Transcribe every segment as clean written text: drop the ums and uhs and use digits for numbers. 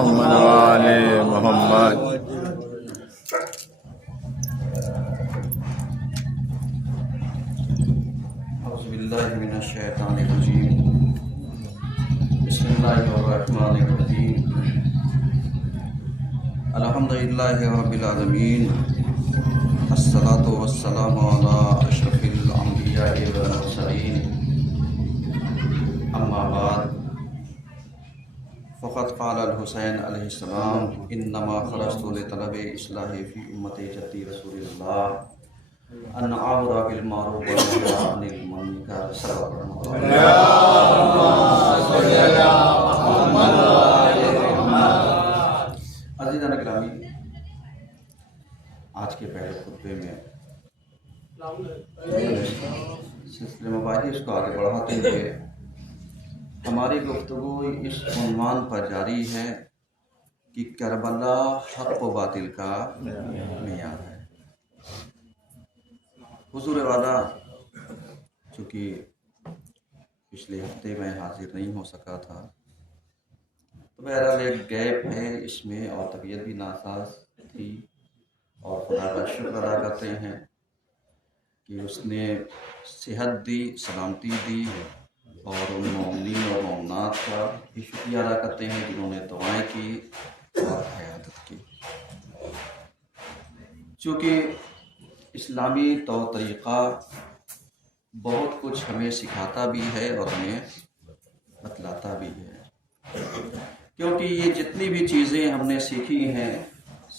محمد وآل محمد. اعوذ باللہ من الشیطان الرجیم. بسم اللہ الرحمن الرحیم. الحمدللہ رب العالمین. الصلاۃ والسلام علی اشرف الانبیاء والمرسلین. اما بعد فقد قال الحسین علیہ السلام انما خرجت لطلب اصلاح فی امت جدی رسول اللہ ان امر بالمعروف وانهى عن المنکر. صدق عزیزان گرامی، آج کے پہلے خطبے میں سلسلے مباحث کو آگے بڑھاتے ہوئے ہماری گفتگو اس عنوان پر جاری ہے کہ کربلا حق و باطل کا معیار ہے. حضور والا چونکہ پچھلے ہفتے میں حاضر نہیں ہو سکا تھا، تو بہرحال ایک گیپ ہے اس میں، اور طبیعت بھی ناساز تھی، اور خدا کا شکر ادا کرتے ہیں کہ اس نے صحت دی، سلامتی دی، اور ان مومنین اور مومنات کا بھی شکریہ ادا کرتے ہیں جنہوں نے دعائیں کی اور قیادت کی. چونکہ اسلامی طور طریقہ بہت کچھ ہمیں سکھاتا بھی ہے اور ہمیں بتلاتا بھی ہے، کیونکہ یہ جتنی بھی چیزیں ہم نے سیکھی ہیں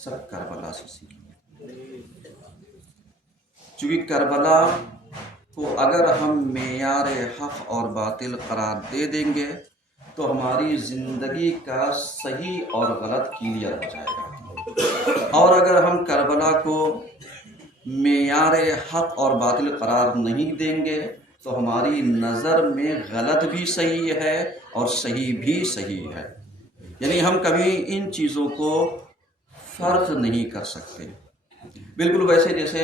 سب کربلا سے سیکھی ہیں. چونکہ کربلا کو اگر ہم معیار حق اور باطل قرار دے دیں گے تو ہماری زندگی کا صحیح اور غلط کلیئر ہو جائے گا، اور اگر ہم کربلا کو معیار حق اور باطل قرار نہیں دیں گے تو ہماری نظر میں غلط بھی صحیح ہے اور صحیح بھی صحیح ہے. یعنی ہم کبھی ان چیزوں کو فرق نہیں کر سکتے. بالکل ویسے جیسے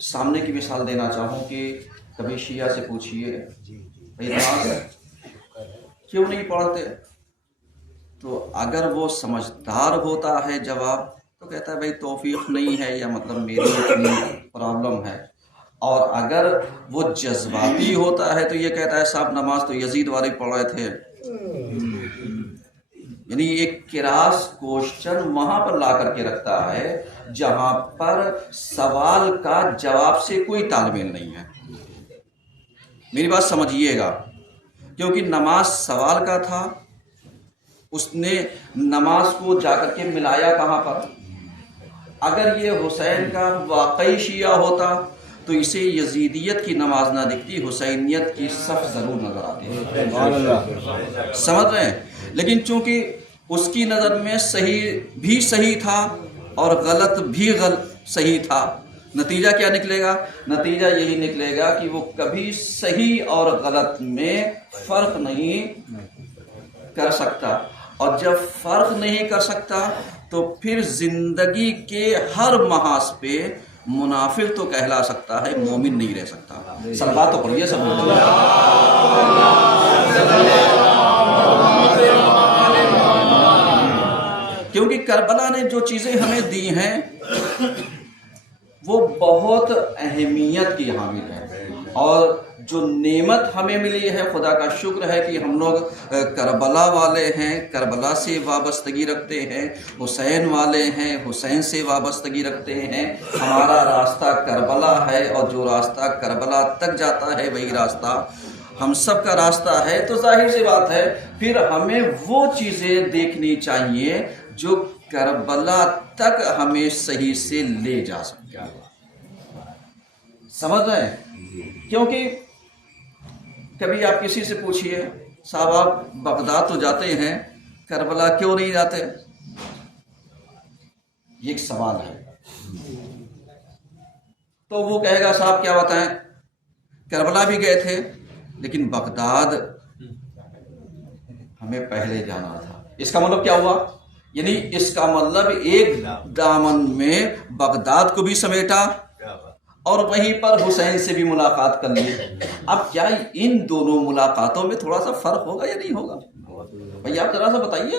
سامنے کی مثال دینا چاہوں کہ کبھی شیعہ سے پوچھئے بھائی نماز کیوں نہیں پڑھتے، تو اگر وہ سمجھدار ہوتا ہے جواب تو کہتا ہے بھائی توفیق نہیں ہے، یا مطلب میری اتنی پرابلم ہے. اور اگر وہ جذباتی ہوتا ہے تو یہ کہتا ہے صاحب نماز تو یزید والے پڑھ رہے تھے. یعنی ایک کراس کوشچن وہاں پر لا کر کے رکھتا ہے جہاں پر سوال کا جواب سے کوئی تال میل نہیں ہے. میری بات سمجھیے گا، کیونکہ نماز سوال کا تھا. اس نے نماز کو جا کر کے ملایا کہاں پر؟ اگر یہ حسین کا واقعی شیعہ ہوتا تو اسے یزیدیت کی نماز نہ دکھتی، حسینیت کی صف ضرور نظر آتی. سمجھ رہے ہیں؟ لیکن چونکہ اس کی نظر میں صحیح بھی صحیح تھا اور غلط بھی صحیح تھا، نتیجہ کیا نکلے گا؟ نتیجہ یہی نکلے گا کہ وہ کبھی صحیح اور غلط میں فرق نہیں کر سکتا، اور جب فرق نہیں کر سکتا تو پھر زندگی کے ہر محاذ پہ منافق تو کہلا سکتا ہے، مومن نہیں رہ سکتا. صلوات تو پڑھیے سب لوگ. کیونکہ کربلا نے جو چیزیں ہمیں دی ہیں وہ بہت اہمیت کی حامل ہے، اور جو نعمت ہمیں ملی ہے خدا کا شکر ہے کہ ہم لوگ کربلا والے ہیں، کربلا سے وابستگی رکھتے ہیں، حسین والے ہیں، حسین سے وابستگی رکھتے ہیں. ہمارا راستہ کربلا ہے، اور جو راستہ کربلا تک جاتا ہے وہی راستہ ہم سب کا راستہ ہے. تو ظاہر سی بات ہے پھر ہمیں وہ چیزیں دیکھنی چاہیے جو کربلا تک ہمیں صحیح سے لے جا سکتے ہیں. سمجھ رہے ہیں؟ کیونکہ کبھی آپ کسی سے پوچھئے صاحب آپ بغداد تو جاتے ہیں، کربلا کیوں نہیں جاتے؟ یہ ایک سوال ہے. تو وہ کہے گا صاحب کیا بتائیں، کربلا بھی گئے تھے لیکن بغداد ہمیں پہلے جانا تھا. اس کا مطلب کیا ہوا؟ یعنی اس کا مطلب ایک دامن میں بغداد کو بھی سمیٹا اور وہیں پر حسین سے بھی ملاقات کر لی. اب کیا ان دونوں ملاقاتوں میں تھوڑا سا فرق ہوگا یا نہیں ہوگا؟ بھائی آپ ذرا سا بتائیے.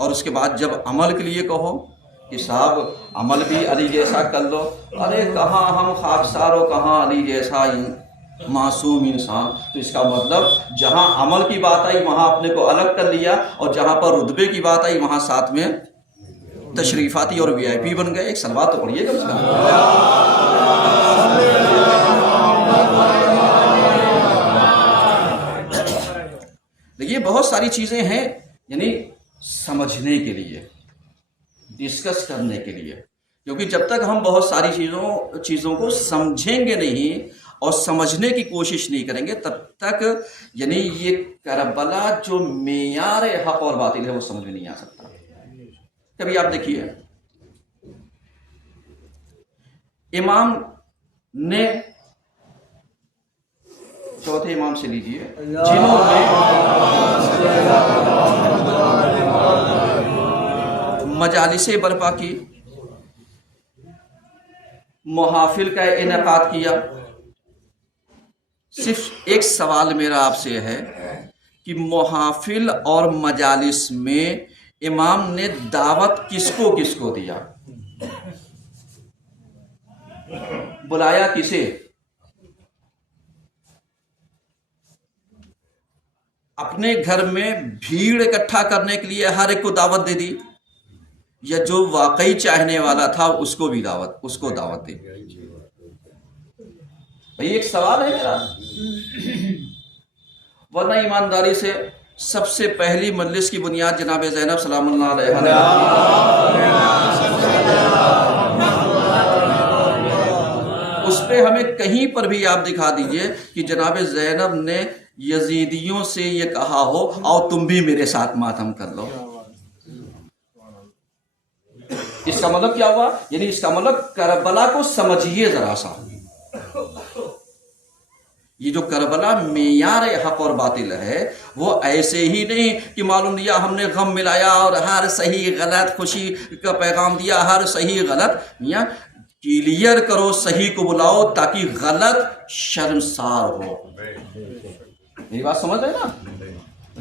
اور اس کے بعد جب عمل کے لیے کہو کہ صاحب عمل بھی علی جیسا کر لو، ارے کہاں ہم خاکسار ہو، کہاں علی جیسا معصوم انسان. تو اس کا مطلب جہاں عمل کی بات آئی وہاں اپنے کو الگ کر لیا، اور جہاں پر رتبے کی بات آئی وہاں ساتھ میں تشریفاتی اور وی آئی پی بن گئے. ایک سلوات تو پڑھیے کم سے کم. دیکھیے بہت ساری چیزیں ہیں یعنی سمجھنے کے لیے، ڈسکس کرنے کے لیے، کیونکہ جب تک ہم بہت ساری چیزوں کو سمجھیں گے نہیں اور سمجھنے کی کوشش نہیں کریں گے تب تک یعنی یہ کربلا جو معیار حق اور باطل ہے وہ سمجھ میں نہیں آ سکتا. کبھی آپ دیکھیے امام نے، چوتھے امام سے لیجیے، جنہوں نے مجالسیں برپا کی، محافل کا انعقاد کیا. صرف ایک سوال میرا آپ سے ہے کہ محافل اور مجالس میں امام نے دعوت کس کو دیا؟ بلایا کسے؟ اپنے گھر میں بھیڑ اکٹھا کرنے کے لیے ہر ایک کو دعوت دے دی، یا جو واقعی چاہنے والا تھا اس کو دعوت دی؟ بھئی ایک سوال ہے میرا. ورنہ ایمانداری سے سب سے پہلی مجلس کی بنیاد جناب زینب سلام اللہ علیہ نے اس پہ ہمیں کہیں پر بھی آپ دکھا دیجئے کہ جناب زینب نے یزیدیوں سے یہ کہا ہو آؤ تم بھی میرے ساتھ ماتم کر لو. اس کا مطلب کیا ہوا؟ یعنی اس کا مطلب کربلا کو سمجھیے ذرا سا. یہ جو کربلا معیار حق اور باطل ہے وہ ایسے ہی نہیں کہ معلوم دیا ہم نے غم ملایا اور ہر صحیح غلط خوشی کا پیغام دیا، ہر صحیح غلط. میاں کلیئر کرو، صحیح کو بلاؤ تاکہ غلط شرمسار ہو. میری بات سمجھ رہے نا؟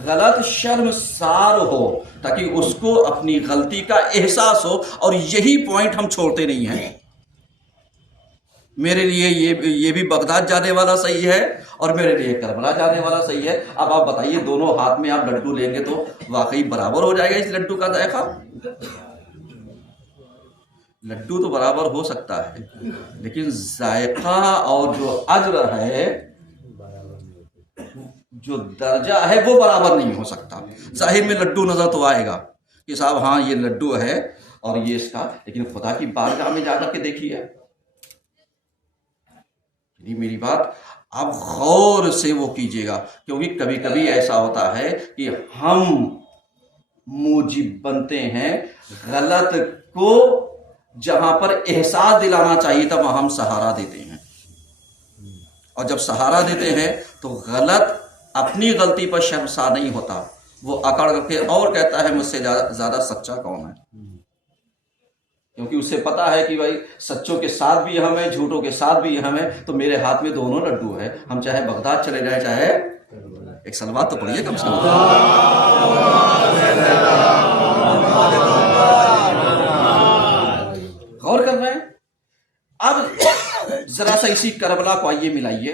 غلط شرمسار ہو تاکہ اس کو اپنی غلطی کا احساس ہو. اور یہی پوائنٹ ہم چھوڑتے نہیں ہیں. میرے لیے یہ بھی بغداد جانے والا صحیح ہے اور میرے لیے کربلا جانے والا صحیح ہے. اب آپ بتائیے دونوں ہاتھ میں آپ لڈو لیں گے تو واقعی برابر ہو جائے گا اس لڈو کا ذائقہ؟ لڈو تو برابر ہو سکتا ہے لیکن ذائقہ اور جو اجر ہے، جو درجہ ہے وہ برابر نہیں ہو سکتا. ظاہر میں لڈو نظر تو آئے گا کہ صاحب ہاں یہ لڈو ہے اور یہ اس کا، لیکن خدا کی بارگاہ میں جا کر کے دیکھیے. میری بات آپ غور سے وہ کیجیے گا، کیونکہ کبھی کبھی ایسا ہوتا ہے کہ ہم موجب بنتے ہیں غلط کو، جہاں پر احساس دلانا چاہیے تھا وہاں ہم سہارا دیتے ہیں، اور جب سہارا دیتے ہیں تو غلط اپنی غلطی پر شرمسار نہیں ہوتا، وہ اکڑ کر کے اور کہتا ہے مجھ سے زیادہ سچا کون ہے. کیونکہ اسے پتا ہے کہ بھائی سچوں کے ساتھ بھی ہم ہیں، جھوٹوں کے ساتھ بھی ہم ہیں، تو میرے ہاتھ میں دونوں لڈو ہیں. ہم چاہے بغداد چلے جائیں چاہے، ایک سلوات تو پڑھیے کم سے کم. غور کر رہے ہیں؟ اب ذرا سا اسی کربلا کو آئیے ملائیے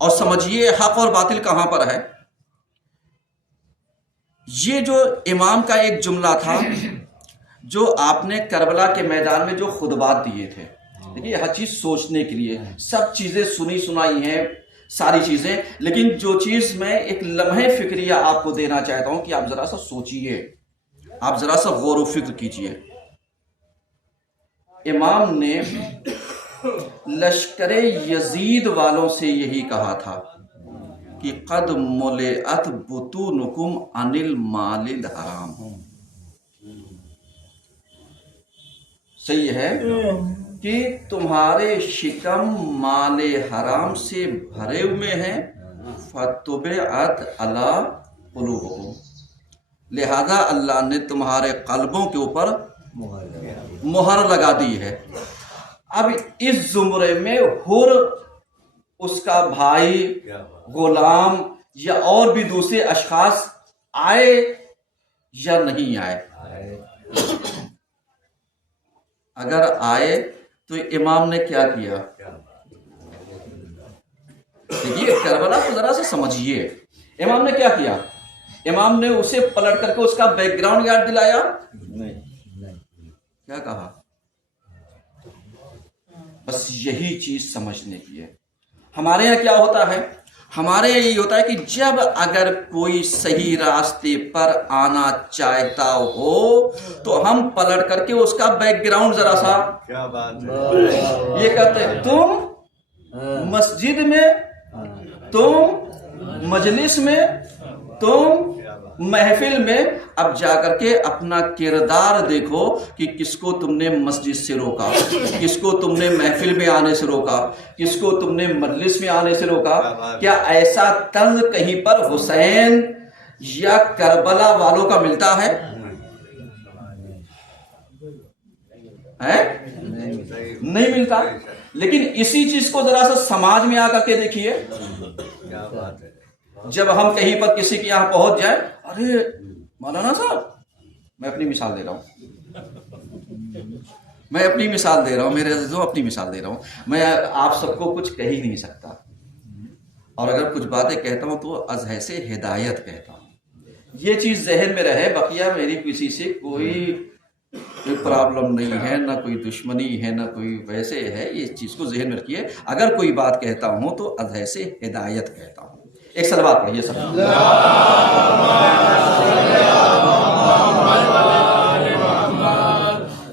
اور سمجھیے حق اور باطل کہاں پر ہے. یہ جو امام کا ایک جملہ تھا جو آپ نے کربلا کے میدان میں جو خطبات دیے تھے، دیکھیے ہر چیز سوچنے کے لیے، سب چیزیں سنی سنائی ہیں ساری چیزیں، لیکن جو چیز میں ایک لمحے فکریہ آپ کو دینا چاہتا ہوں کہ آپ ذرا سا سوچئے، آپ ذرا سا غور و فکر کیجئے. امام نے لشکر یزید والوں سے یہی کہا تھا کہ قد ملئت بطونکم عن المال الحرام. صحیح ہے کہ تمہارے شکم مال حرام سے بھرے ہوئے ہیں. فطبعت علی قلوبکم، لہذا اللہ نے تمہارے قلبوں کے اوپر مہر لگا دی ہے. اب اس زمرے میں حر، اس کا بھائی، غلام یا اور بھی دوسرے اشخاص آئے یا نہیں آئے؟ اگر آئے تو امام نے کیا کیا؟ دیکھیے کربلا کو ذرا سے سمجھیے، امام نے کیا کیا؟ امام نے اسے پلٹ کر کے اس کا بیک گراؤنڈ یاد دلایا؟ کیا کہا؟ بس یہی چیز سمجھنے کی ہے۔ ہمارے یہاں کیا ہوتا ہے؟ ہمارے یہاں یہی ہوتا ہے کہ جب اگر کوئی صحیح راستے پر آنا چاہتا ہو تو ہم پلٹ کر کے اس کا بیک گراؤنڈ ذرا سا کیا بات ہے، یہ کہتے ہیں، تم مسجد میں، تم مجلس میں، تم محفل میں، اب جا کر کے اپنا کردار دیکھو کہ کس کو تم نے مسجد سے روکا، کس کو تم نے محفل میں آنے سے روکا، کس کو تم نے مجلس میں آنے سے روکا۔ کیا ایسا طنز کہیں پر حسین یا کربلا والوں کا ملتا ہے؟ نہیں ملتا۔ لیکن اسی چیز کو ذرا سا سماج میں آ کر کے دیکھیے، جب ہم کہیں پر کسی کے یہاں پہنچ جائیں، ارے مولانا صاحب، میں اپنی مثال دے رہا ہوں، میں اپنی مثال دے رہا ہوں، میرے عزیزوں اپنی مثال دے رہا ہوں، میں آپ سب کو کچھ کہہ ہی نہیں سکتا، اور اگر کچھ باتیں کہتا ہوں تو ازہ سے ہدایت کہتا ہوں۔ یہ چیز ذہن میں رہے، بقیہ میری کسی سے کوئی پرابلم نہیں ہے، نہ کوئی دشمنی ہے، نہ کوئی ویسے ہے، یہ چیز کو ذہن میں رکھیے۔ اگر کوئی بات کہتا ہوں تو ازہ سے ہدایت کہتا ہوں۔ ایک صلوات پڑھیے سب۔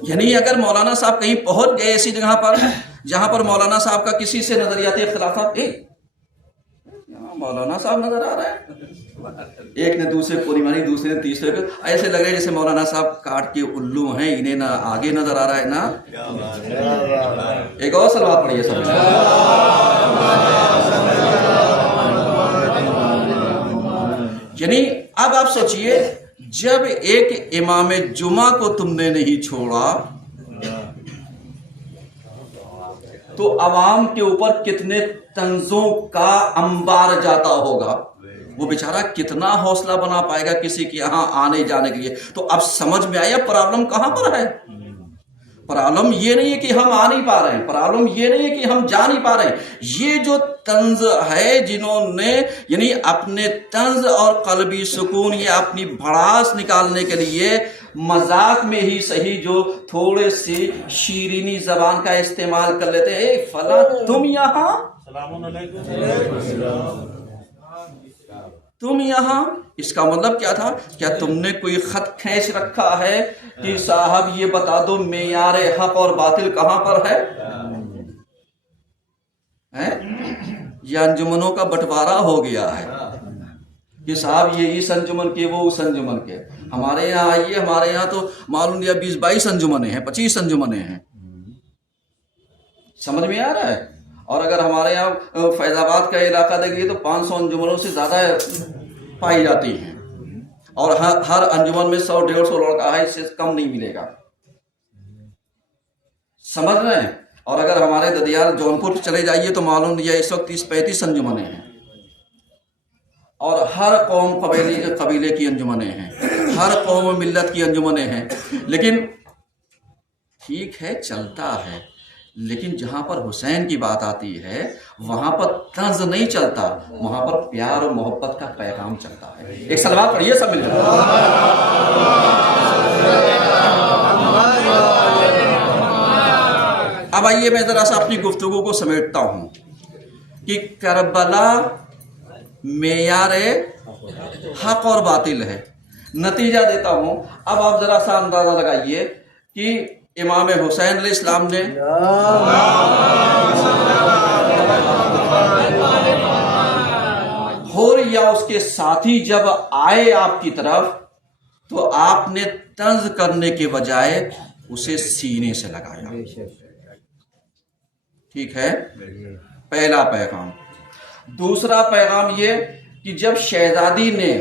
یعنی اگر مولانا صاحب کہیں پہنچ گئے ایسی جگہ پر جہاں پر مولانا صاحب کا کسی سے نظریاتی اختلافات، مولانا صاحب نظر آ رہا ہے، ایک نے دوسرے کو نہیں مانی، دوسرے نے تیسرے کو، ایسے لگ رہے ہیں جیسے مولانا صاحب کاٹ کے الو ہیں، انہیں نہ آگے نظر آ رہا ہے نا۔ ایک اور صلوات پڑھیے سب۔ یعنی اب آپ سوچئے، جب ایک امام جمعہ کو تم نے نہیں چھوڑا تو عوام کے اوپر کتنے طنزوں کا انبار جاتا ہوگا، وہ بیچارہ کتنا حوصلہ بنا پائے گا کسی کے یہاں آنے جانے کے لیے۔ تو اب سمجھ میں آیا پرابلم کہاں پر ہے۔ پرابلم یہ نہیں ہے کہ ہم آ نہیں پا رہے ہیں، پرابلم یہ نہیں ہے کہ ہم جا نہیں پا رہے ہیں، یہ جو طنز ہے جنہوں نے یعنی اپنے طنز اور قلبی سکون یا اپنی بھڑاس نکالنے کے لیے مذاق میں ہی صحیح جو تھوڑے سی شیرینی زبان کا استعمال کر لیتے ہیں، اے فلاں تم یہاں، تم یہاں، اس کا مطلب کیا تھا؟ کیا تم نے کوئی خط کھینچ رکھا ہے کہ صاحب یہ بتا دو معیار حق اور باطل کہاں پر ہے؟ یہ انجمنوں کا بٹوارا ہو گیا ہے کہ صاحب یہ اس انجمن کے، وہ اس انجمن کے۔ ہمارے یہاں آئیے، ہمارے یہاں تو معلوم یا 20-22 انجمنیں ہیں، 25 انجمنیں ہیں، سمجھ میں آ رہا ہے؟ اور اگر ہمارے یہاں فیض آباد کا علاقہ دیکھیے تو 500 انجمنوں سے زیادہ پائی جاتی ہیں، اور ہر انجمن میں 100-150 لڑکا ہے، اس سے کم نہیں ملے گا، سمجھ رہے ہیں؟ اور اگر ہمارے ددیال جونپور چلے جائیے تو معلوم یہ اس وقت 30-35 انجمنیں ہیں، اور ہر قوم قبیلے کی انجمنیں ہیں، ہر قوم و ملت کی انجمنیں ہیں۔ لیکن ٹھیک ہے، چلتا ہے، لیکن جہاں پر حسین کی بات آتی ہے وہاں پر طنز نہیں چلتا، وہاں پر پیار اور محبت کا پیغام چلتا ہے۔ ایک صلوات پڑھیے سب مل کر۔ اب آئیے میں ذرا سا اپنی گفتگو کو سمیٹتا ہوں کہ کربلا معیار حق اور باطل ہے۔ نتیجہ دیتا ہوں، اب آپ ذرا سا اندازہ لگائیے کہ امام حسین علیہ السلام نے ہور یا اس کے ساتھی جب آئے آپ کی طرف تو آپ نے طنز کرنے کے بجائے اسے سینے سے لگایا۔ ٹھیک ہے، پہلا پیغام۔ دوسرا پیغام یہ کہ جب شہزادی نے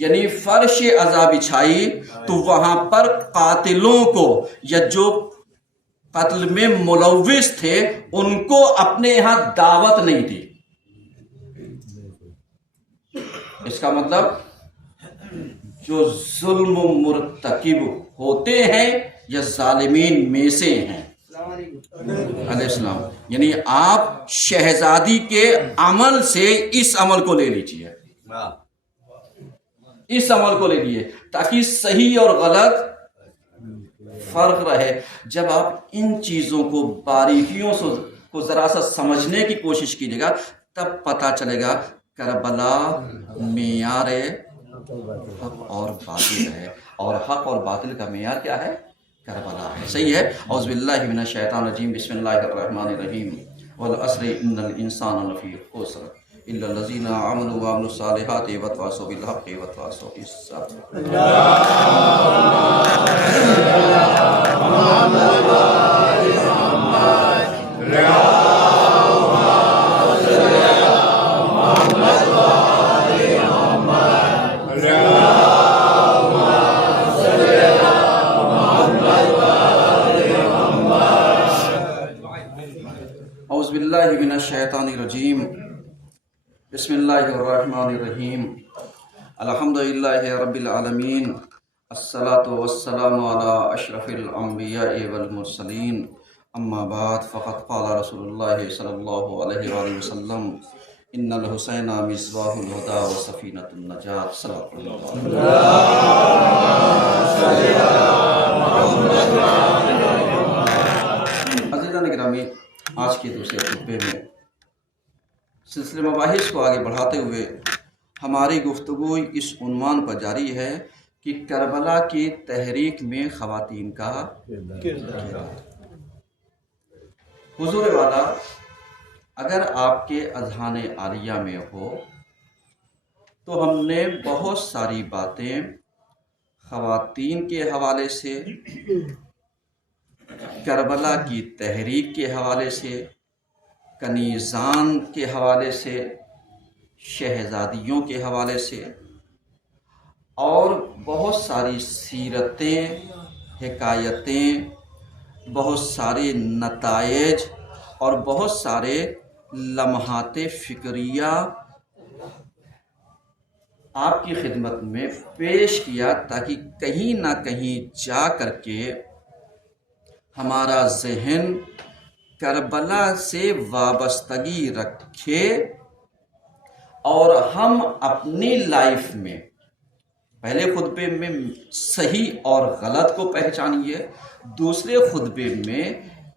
یعنی فرش عزا بچھائی تو وہاں پر قاتلوں کو یا جو قتل میں ملوث تھے ان کو اپنے یہاں دعوت نہیں دی۔ اس کا مطلب جو ظلم مرتکب ہوتے ہیں یا ظالمین میں سے ہیں علیہ السلام، یعنی آپ شہزادی کے عمل سے اس عمل کو لے لیجیے، اس عمل کو لے لیجیے تاکہ صحیح اور غلط فرق رہے۔ جب آپ ان چیزوں کو باریکیوں سے کو ذرا سا سمجھنے کی کوشش کیجیے گا تب پتہ چلے گا کربلا معیار حق اور باطل ہے، اور حق اور باطل کا معیار کیا ہے؟ کربلا ہے۔ صحیح ہے۔ اعوذ باللہ من الشیطان الرجیم، بسم اللہ الرحمن الرحیم، والعصر ان الانسان لفی خسر الا الذین آمنوا وعملوا الصالحات وتواصوا بالحق وتواصوا بالصبر۔ اعوذ باللہ من الشیطان الرجیم، بسم اللہ الرحمن الرحیم، الحمدللہ رب العالمین، الصلاۃ والسلام علی اشرف الانبیاء والمرسلین، اما بعد فقد قال رسول اللہ صلی اللہ علیہ وآلہ وسلم ان الحسین مصباح الہدی و سفینۃ النجات۔ صلی اللہ عزیزان گرامی، آج کے دوسرے خطبے میں سلسلے مباحث کو آگے بڑھاتے ہوئے ہماری گفتگو اس عنوان پر جاری ہے کہ کربلا کی تحریک میں خواتین کا کردار۔ حضور والا اگر آپ کے اذہان عالیہ میں ہو تو ہم نے بہت ساری باتیں خواتین کے حوالے سے، کربلا کی تحریک کے حوالے سے، کنیزان کے حوالے سے، شہزادیوں کے حوالے سے، اور بہت ساری سیرتیں، حکایتیں، بہت سارے نتائج اور بہت سارے لمحات فکریہ آپ کی خدمت میں پیش کیا تاکہ کہیں نہ کہیں جا کر کے ہمارا ذہن کربلا سے وابستگی رکھے اور ہم اپنی لائف میں پہلے خطبے میں صحیح اور غلط کو پہچانیے، دوسرے خطبے میں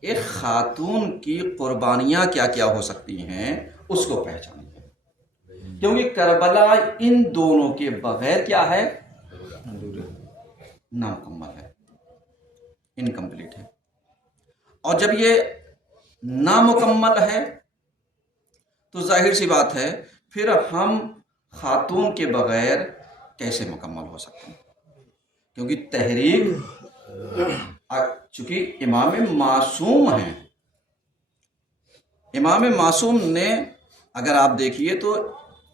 ایک خاتون کی قربانیاں کیا کیا ہو سکتی ہیں اس کو پہچانیے، کیونکہ کربلا ان دونوں کے بغیر کیا ہے؟ نامکمل ہے، انکمپلیٹ ہے۔ اور جب یہ نامکمل ہے تو ظاہر سی بات ہے پھر ہم خاتون کے بغیر کیسے مکمل ہو سکتے ہیں، کیونکہ تحریک چونکہ امام معصوم ہیں، امام معصوم نے اگر آپ دیکھیے تو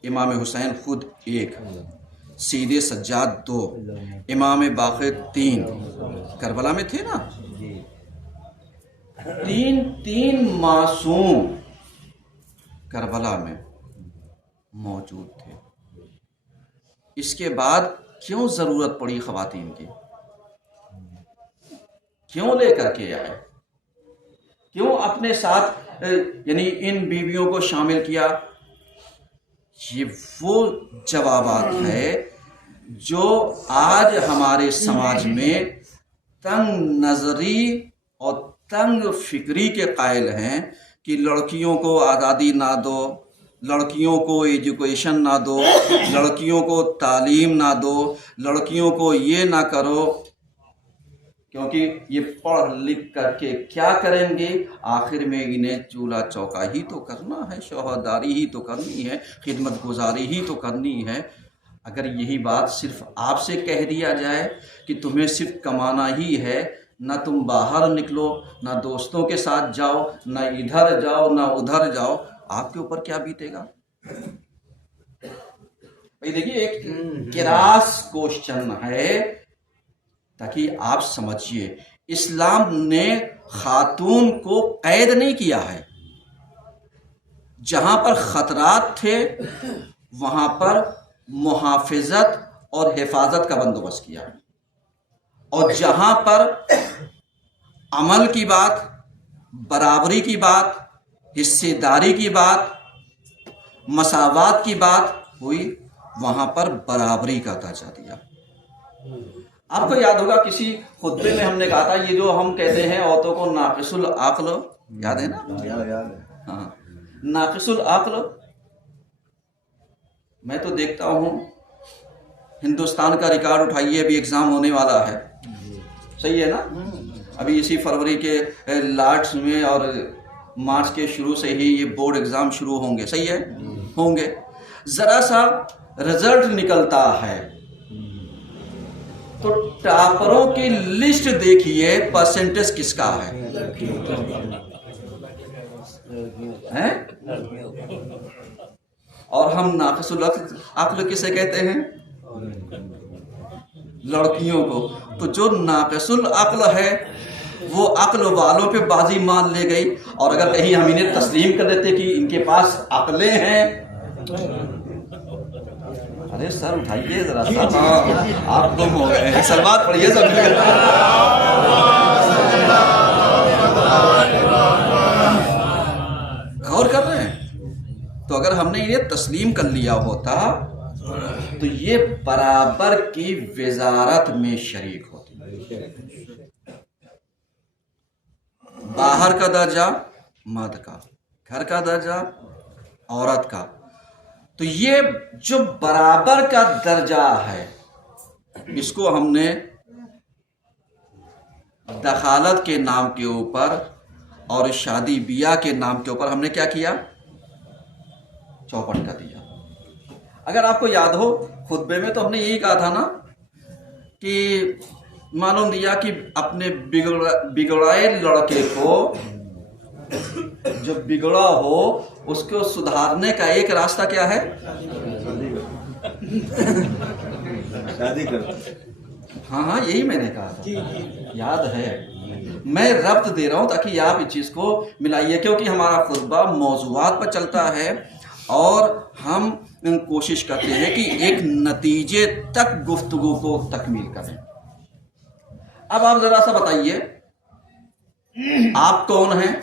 امام حسین خود 1، سیدے سجاد 2، امام باقر 3 کربلا میں تھے نا، تین معصوم کربلا میں موجود تھے۔ اس کے بعد کیوں ضرورت پڑی خواتین کی؟ کیوں لے کر کے آئے؟ کیوں اپنے ساتھ یعنی ان بیویوں کو شامل کیا؟ یہ وہ جوابات ہے جو آج ہمارے سماج میں تنگ نظری اور تنگ فکری کے قائل ہیں کہ لڑکیوں کو آزادی نہ دو، لڑکیوں کو ایجوکیشن نہ دو، لڑکیوں کو تعلیم نہ دو، لڑکیوں کو یہ نہ کرو، کیونکہ یہ پڑھ لکھ کر کے کیا کریں گے؟ آخر میں انہیں چولہا چوکا ہی تو کرنا ہے، شوہرداری ہی تو کرنی ہے، خدمت گزاری ہی تو کرنی ہے۔ اگر یہی بات صرف آپ سے کہہ دیا جائے کہ تمہیں صرف کمانا ہی ہے، نہ تم باہر نکلو، نہ دوستوں کے ساتھ جاؤ، نہ ادھر جاؤ نہ ادھر جاؤ، آپ کے اوپر کیا بیتے گا؟ بھائی دیکھیے، ایک کراس کوشچن ہے تاکہ آپ سمجھیے، اسلام نے خاتون کو قید نہیں کیا ہے، جہاں پر خطرات تھے وہاں پر محافظت اور حفاظت کا بندوبست کیا، اور جہاں پر عمل کی بات، برابری کی بات، حصے داری کی بات، مساوات کی بات ہوئی، وہاں پر برابری کا درجہ دیا۔ آپ کو یاد ہوگا کسی خطبے میں ہم نے کہا تھا یہ جو ہم کہتے ہیں عورتوں کو ناقص العقل، یاد ہے نا؟ ہاں، ناقص العقل۔ میں تو دیکھتا ہوں ہندوستان کا ریکارڈ اٹھائیے، ابھی ایگزام ہونے والا ہے، صحیح ہے نا؟ ابھی اسی فروری کے لاسٹ میں اور مارچ کے شروع سے ہی یہ بورڈ ایگزام شروع ہوں گے، صحیح ہے؟ ہوں گے۔ ذرا سا رزلٹ نکلتا ہے تو ٹاپروں کی لسٹ دیکھیے، پرسنٹیج کس کا ہے؟ اور ہم ناقص العقل کسے کہتے ہیں؟ لڑکیوں کو۔ تو جو ناقص العقل ہے وہ عقل والوں پہ بازی مان لے گئی، اور اگر کہیں ہم انہیں تسلیم کر دیتے کہ ان کے پاس عقلیں ہیں، ارے سر اٹھائیے ذرا سا، آپ گم ہو گئے ہیں، سلوات پڑھیے سب مل کر۔ غور کر رہے ہیں؟ تو اگر ہم نے انہیں تسلیم کر لیا ہوتا تو یہ برابر کی وزارت میں شریک ہوتی۔ باہر کا درجہ مرد کا، گھر کا درجہ عورت کا۔ تو یہ جو برابر کا درجہ ہے، اس کو ہم نے دخالت کے نام کے اوپر اور شادی بیاہ کے نام کے اوپر ہم نے کیا کیا؟ چوپٹ کر دیا۔ اگر آپ کو یاد ہو خطبے میں تو ہم نے یہی کہا تھا نا کہ معلوم دیا کہ اپنے بگڑائے لڑکے کو، جو بگڑا ہو اس کو سدھارنے کا ایک راستہ کیا ہے؟ شادی کر۔ ہاں یہی میں نے کہا تھا، یاد ہے؟ میں ربط دے رہا ہوں تاکہ آپ اس چیز کو ملائیے، کیونکہ ہمارا خطبہ موضوعات پر چلتا ہے اور ہم کوشش کرتے ہیں کہ ایک نتیجے تک گفتگو کو تکمیل کریں۔ اب آپ ذرا سا بتائیے، آپ کون ہیں؟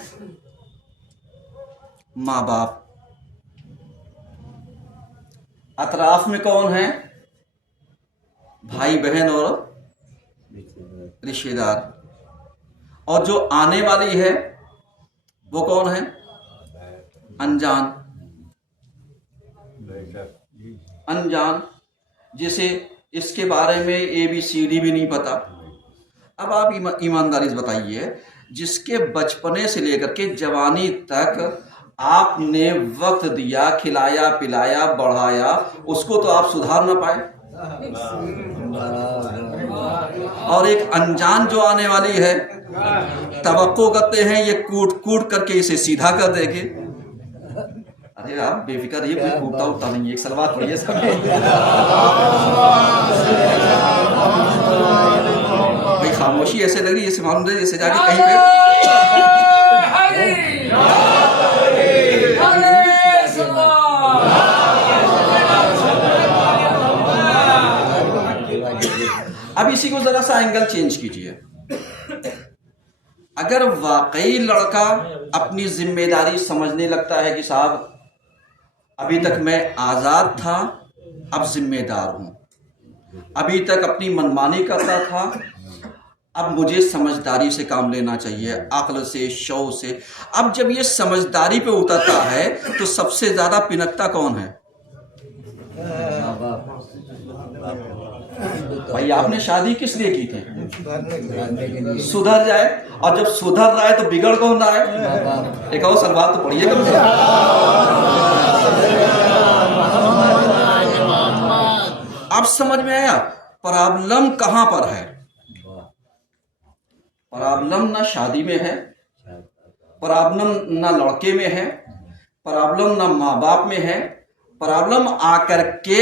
ماں باپ۔ اطراف میں کون ہیں؟ بھائی بہن اور رشتے دار۔ اور جو آنے والی ہے وہ کون ہے؟ انجان۔ انجان جسے اس کے بارے میں ABCD بھی نہیں پتا۔ اب آپ ایمانداری سے بتائیے، جس کے بچپنے سے لے کر کے جوانی تک آپ نے وقت دیا، کھلایا پلایا بڑھایا، اس کو تو آپ سدھار نہ پائے، اور ایک انجان جو آنے والی ہے توقع کرتے ہیں یہ کوٹ کوٹ کر کے اسے سیدھا کر دے گے۔ ارے آپ بے فکر رہیے، کوئی کوٹتا اٹھتا نہیں ہے، ایک سلوات پڑھیے سب۔ بھائی خاموشی ایسے لگ رہی ہے جیسے معلوم ہے جیسے جا کے کہیں پہ اب اسی کو ذرا سا اینگل چینج کیجئے۔ اگر واقعی لڑکا اپنی ذمہ داری سمجھنے لگتا ہے کہ صاحب ابھی تک میں آزاد تھا، اب ذمہ دار ہوں، ابھی تک اپنی منمانی کرتا تھا، اب مجھے سمجھداری سے کام لینا چاہیے، عقل سے، شعور سے۔ اب جب یہ سمجھداری پہ اترتا ہے تو سب سے زیادہ پنکتا کون ہے؟ بھائی آپ نے شادی کس لیے کی تھی؟ سدھر جائے، اور جب سدھر رہا ہے تو بگڑ کون رہا ہے؟ ایک اور سلوات تو پڑھیے کم سے کم۔ اب سمجھ میں آیا پرابلم کہاں پر ہے؟ پرابلم نہ شادی میں ہے، پرابلم نہ لڑکے میں ہے، پرابلم نہ ماں باپ میں ہے، پرابلم آ کر کے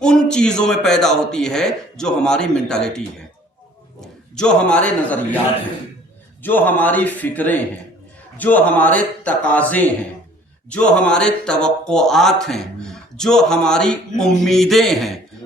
ان چیزوں میں پیدا ہوتی ہے جو ہماری مینٹالٹی ہے، جو ہمارے نظریات ہیں، جو ہماری فکریں ہیں، جو ہمارے تقاضے ہیں، جو ہمارے توقعات ہیں، جو ہماری امیدیں ہیں،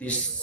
30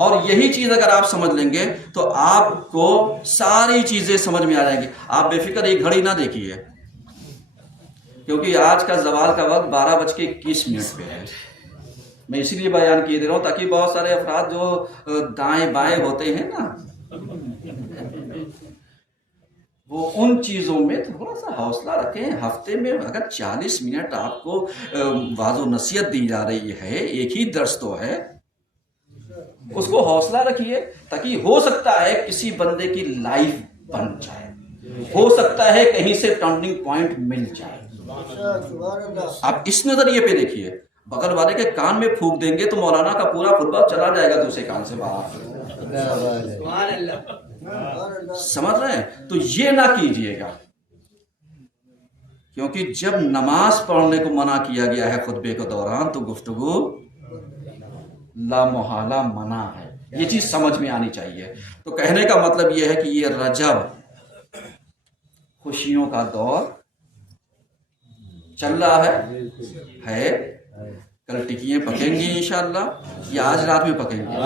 اور یہی چیز اگر آپ سمجھ لیں گے تو آپ کو ساری چیزیں سمجھ میں آ جائیں گی. آپ بے فکر ایک گھڑی نہ دیکھیے، کیونکہ آج کا زوال کا وقت 12:21 پہ ہے. میں اسی لیے بیان کیے دے رہا ہوں تاکہ بہت سارے افراد جو دائیں بائیں ہوتے ہیں نا، وہ ان چیزوں میں تھوڑا سا حوصلہ رکھیں. ہفتے میں اگر 40 منٹ آپ کو واعظ و نصیحت دی جا رہی ہے، ایک ہی درس تو ہے، اس کو حوصلہ رکھیے تاکہ ہو سکتا ہے کسی بندے کی لائف بن جائے، ہو سکتا ہے کہیں سے ٹرننگ پوائنٹ مل جائے. آپ اس نظریے پہ دیکھیے. بغل والے کے کان میں پھونک دیں گے تو مولانا کا پورا خطبہ چلا جائے گا دوسرے کان سے باہر. سمجھ رہے ہیں؟ تو یہ نہ کیجئے گا، کیونکہ جب نماز پڑھنے کو منع کیا گیا ہے خطبے کے دوران تو گفتگو لا محالہ منع ہے. یہ چیز سمجھ میں آنی چاہیے. تو کہنے کا مطلب یہ ہے کہ یہ رجب خوشیوں کا دور چل رہا ہے. کل ٹکیاں پکیں گی انشاءاللہ یا آج رات میں پکیں گی؟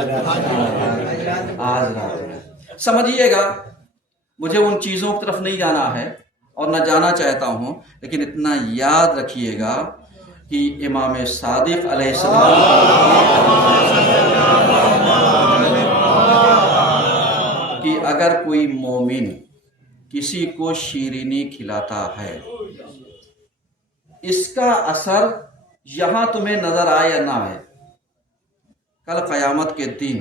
آج رات میں. سمجھیے گا، مجھے ان چیزوں کی طرف نہیں جانا ہے اور نہ جانا چاہتا ہوں، لیکن اتنا یاد رکھیے گا کہ امام صادق علیہ السلام کہ اگر کوئی مومن کسی کو شیرینی کھلاتا ہے، اس کا اثر یہاں تمہیں نظر آئے یا نہ آئے، کل قیامت کے دن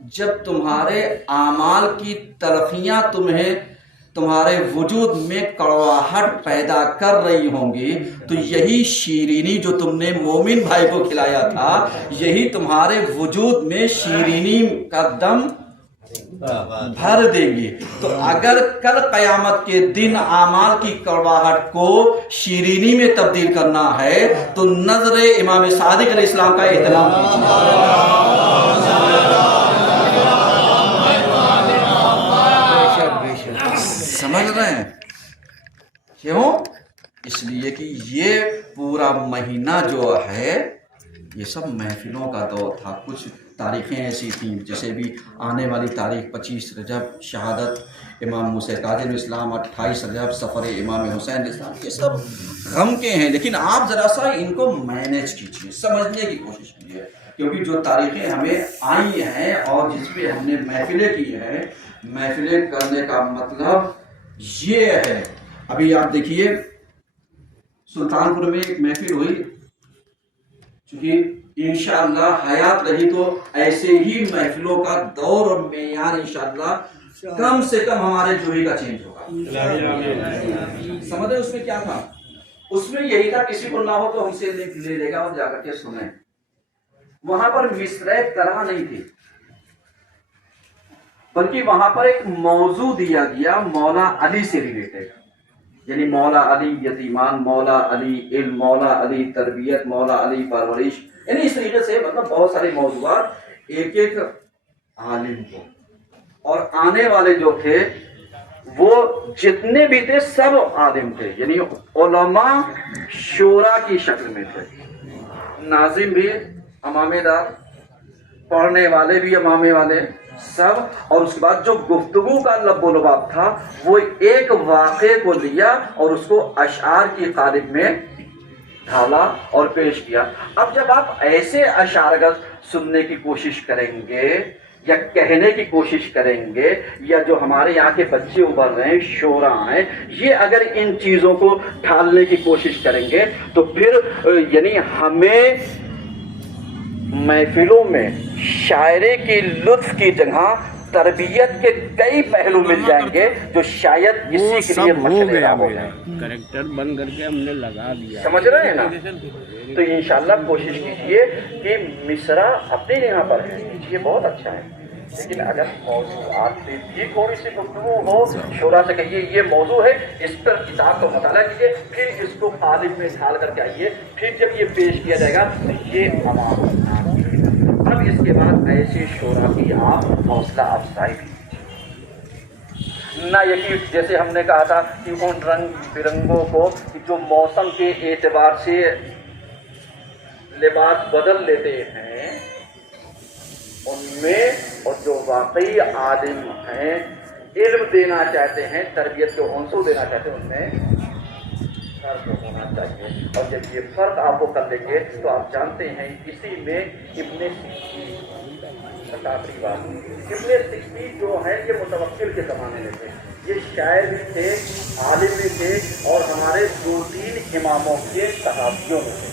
جب تمہارے اعمال کی تلخیاں تمہارے وجود میں کڑواہٹ پیدا کر رہی ہوں گی، تو یہی شیرینی جو تم نے مومن بھائی کو کھلایا تھا، یہی تمہارے وجود میں شیرینی کا دم بھر دیں گی. تو اگر کل قیامت کے دن اعمال کی کڑواہٹ کو شیرینی میں تبدیل کرنا ہے تو نظر امام صادق علیہ السلام کا احترام کیجیے. سمجھ رہے ہیں؟ کیوں؟ اس لیے کہ یہ پورا مہینہ جو ہے یہ سب محفلوں کا دور تھا. کچھ تاریخیں ایسی تھیں جیسے بھی آنے والی تاریخ 25 رجب شہادت امام موسیٰ کاظم اسلام، 28 رجب سفر امام حسین اسلام، یہ سب غم کے ہیں. لیکن آپ ذرا سا ان کو مینیج کیجیے، سمجھنے کی کوشش کیجیے، کیونکہ جو تاریخیں ہمیں آئی ہیں اور جس پہ ہم نے محفلیں کی ہیں، محفلیں کرنے کا مطلب یہ ہے. ابھی آپ دیکھیے سلطان پور میں ایک محفل ہوئی، چونکہ انشاءاللہ حیات رہی تو ایسے ہی محفلوں کا دور اور معیار انشاءاللہ کم سے کم ہمارے جوہی کا چینج ہوگا. سمجھے اس میں کیا تھا؟ اس میں یہی تھا کسی کو نہ ہو تو ہم سے لے لے گا اور جا کر کے سنیں. وہاں پر مصرع طرح نہیں تھی، بلکہ وہاں پر ایک موضوع دیا گیا مولا علی سے ریلیٹڈ، یعنی مولا علی یتیمان، مولا علی علم، مولا علی تربیت، مولا علی پرورش، یعنی اس طریقے سے مطلب بہت سارے موضوعات ایک ایک عالم کو. اور آنے والے جو تھے وہ جتنے بھی تھے سب عالم تھے، یعنی علماء شورا کی شکل میں تھے. ناظم بھی امامے دار، پڑھنے والے بھی امامے والے سب. اور اس کے بعد جو گفتگو کا لب و لباب تھا وہ ایک واقعے کو لیا اور اس کو اشعار کی قالب میں ڈھالا اور پیش کیا. اب جب آپ ایسے اشعار اگر سننے کی کوشش کریں گے یا کہنے کی کوشش کریں گے، یا جو ہمارے یہاں کے بچے ابھر رہے ہیں شعراء ہیں، یہ اگر ان چیزوں کو ڈھالنے کی کوشش کریں گے تو پھر یعنی ہمیں محفلوں میں شاعری کی لطف کی جگہ تربیت کے کئی پہلو مل جائیں گے جو شاید اسی کے لیے مشغلہ ہو جائیں. کریکٹر بن کر کے ہم نے لگا دیا. سمجھ رہے ہیں نا؟ تو انشاءاللہ کوشش کیجئے کہ مصرع اپنی یہاں پر ہے، یہ بہت اچھا ہے، لیکن اگر موضوعات سے بھی تھوڑی سی گفتگو ہو، شورا سے کہیے یہ موضوع ہے، اس پر کتاب کا مطالعہ کیجیے، پھر اس کو قالب میں ڈھال کر کے آئیے، پھر جب یہ پیش کیا جائے گا تو یہ عوام. اب اس کے بعد ایسے شورا کی آپ حوصلہ افزائی بھی نہ، یہی جیسے ہم نے کہا تھا کہ ان رنگ برنگوں کو جو موسم کے اعتبار سے لباس بدل لیتے ہیں، ان میں اور جو واقعی عالم ہیں، علم دینا چاہتے ہیں، تربیت کے عنصر دینا چاہتے ہیں، ان میں فرق ہونا چاہیے. اور جب یہ فرق آپ کو کر لیں گے تو آپ جانتے ہیں اسی میں ابن آخری بات، ابن سکتی جو ہیں یہ متوکل کے زمانے میں تھے. یہ شاعر بھی تھے، عالم بھی تھے، اور ہمارے 2-3 اماموں کے صحابیوں میں تھے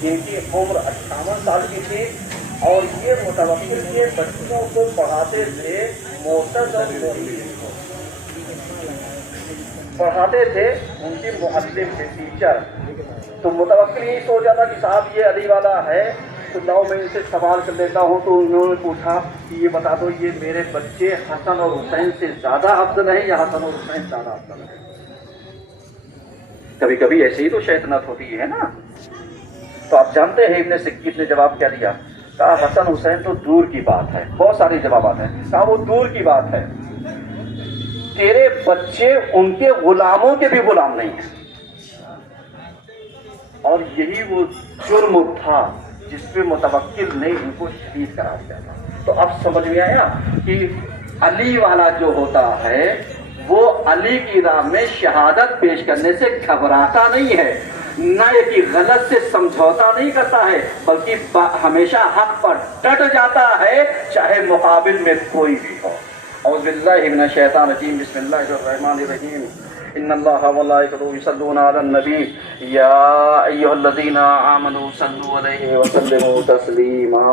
جن کی عمر 58 سال کی تھی. اور یہ متوکل کے بچوں کو پڑھاتے تھے، معتز اور معین کو پڑھاتے تھے، ان کی معلم تھے، ٹیچر. تو متوکل یہی سوچ رہا تھا کہ صاحب یہ علی والا ہے تو لاؤ میں ان سے سوال کر لیتا ہوں. تو انہوں نے پوچھا کہ یہ بتا دو یہ میرے بچے حسن اور حسین سے زیادہ افضل ہیں یا حسن اور حسین زیادہ افضل ہیں؟ کبھی کبھی ایسے ہی تو شیطنت ہوتی ہے نا. تو آپ جانتے ہیں ابن سکیت نے جواب کیا دیا؟ کہا حسن حسین تو دور کی بات ہے. بہت سارے جوابات ہیں. کہا وہ دور کی بات ہے، تیرے بچے ان کے غلاموں کے بھی غلام نہیں ہیں. اور یہی وہ جرم تھا جس پہ متوکل نے ان کو شہید قرار دیا تھا. تو اب سمجھ میں آیا کہ علی والا جو ہوتا ہے وہ علی کی راہ میں شہادت پیش کرنے سے گھبراتا نہیں ہے، نہ کہ غلط سے سمجھوتا نہیں کرتا ہے، بلکہ ہمیشہ حق پر ڈٹ جاتا ہے چاہے مقابل میں کوئی بھی ہو. اعوذ باللہ من الشیطان الرجیم. بسم اللہ الرحمن الرحیم. ان اللہ وملائکتہ یصلون علی النبی یا ایھا الذین آمنوا صلوا علیہ وسلموا تسلیما.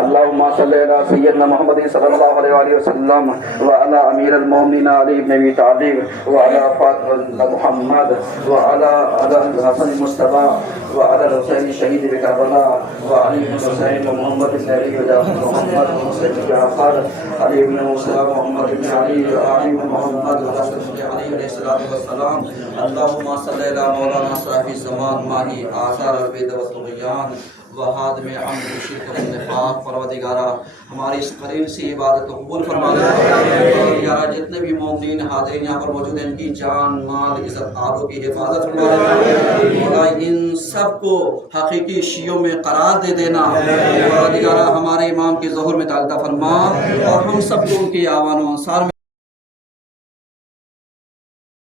اللهم صل على سيدنا محمد صلى الله عليه وآله وسلم وعلى أمير المؤمنين علي بن أبي طالب وعلى فاطمة محمد وعلى الحسن المصطفى وعلى الحسين الشهيد بكربلاء وعلي بن حسين ومحمد بن علي وجعفر محمد وحسين بن جعفر علي بن موسى ومحمد بن علي وعلي بن محمد وحسن بن علي عليه الصلاة والسلام. اللهم صل على مولانا صاحب الزمان ماهي آثار البدع والطغيان وحادم عمد الشرک والنفاق. پروردگارہ ہماری اس قریب سے عبادت کو قبول فرما لے. پروردگارہ جتنے بھی مومنین حاضرین یہاں پر موجود ہیں ان کی جان مال عزت آبرو کی حفاظت فرما لے. مولا ان سب کو حقیقی شیعوں میں قرار دے دینا. پروردگارہ ہمارے امام کے ظہور میں تعلق فرما اور ہم سب کو ان کے آوان و انصار میں